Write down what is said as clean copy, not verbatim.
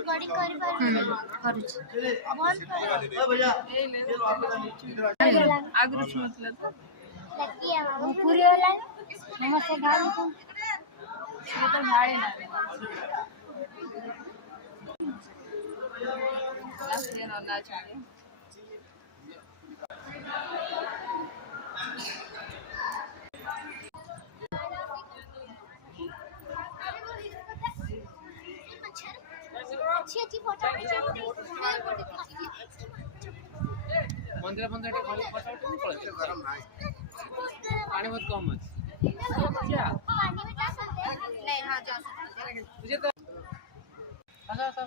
रिकॉर्डिंग कर आगरुच मतलब पूरी वाला नमस्ते गाड़ी को ये तो भाड़े ना लास्ट दिन और ना चाहिए अच्छी फोटो मंदिर मंदिर खाली फोटो नहीं पड़े गरम नहीं पानी बहुत कम है क्या पानी में जा सकते हैं नहीं हां जा सकते तुझे तो अच्छा